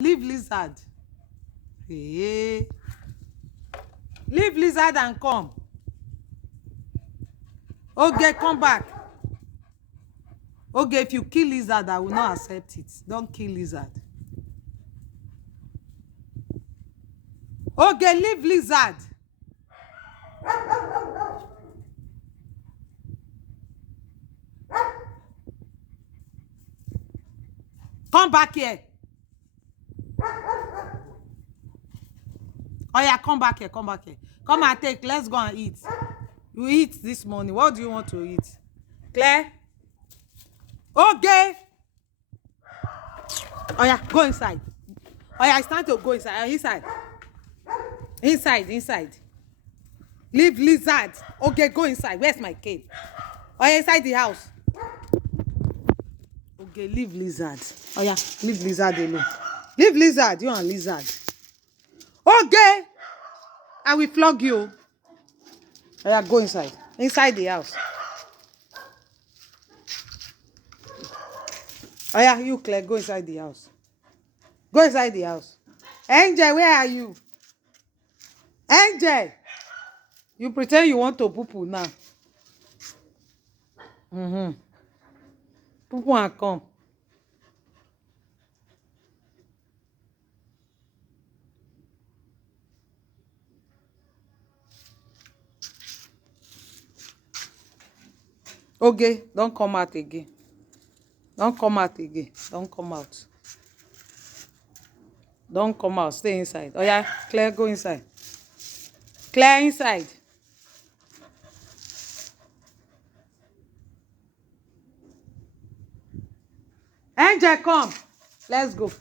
Leave lizard. Hey. Leave lizard and come. Okay, come back. Okay, if you kill lizard, I will not accept it. Don't kill lizard. Okay, leave lizard. Come back here. Oh yeah, come back here, come back here. Come and take, let's go and eat. You eat this morning. What do you want to eat? Claire? Okay. Oh yeah, go inside. Oh yeah, it's time to go inside. Inside. Inside. Leave lizard. Okay, go inside. Where's my cave? Oh yeah, inside the house. Okay, leave lizard. Oh yeah, leave lizard alone. Leave lizard, you and lizard. Okay. I will flog you. Oh yeah, go inside. Inside the house. Oh yeah, you Claire, go inside the house. Go inside the house. Angel, where are you? Angel! You pretend you want to poo-poo now. Poo-poo and come. Okay, don't come out again. Don't come out again. Don't come out. Don't come out. Stay inside. Oh yeah, Claire, go inside. Claire, inside. Angel, come. Let's go.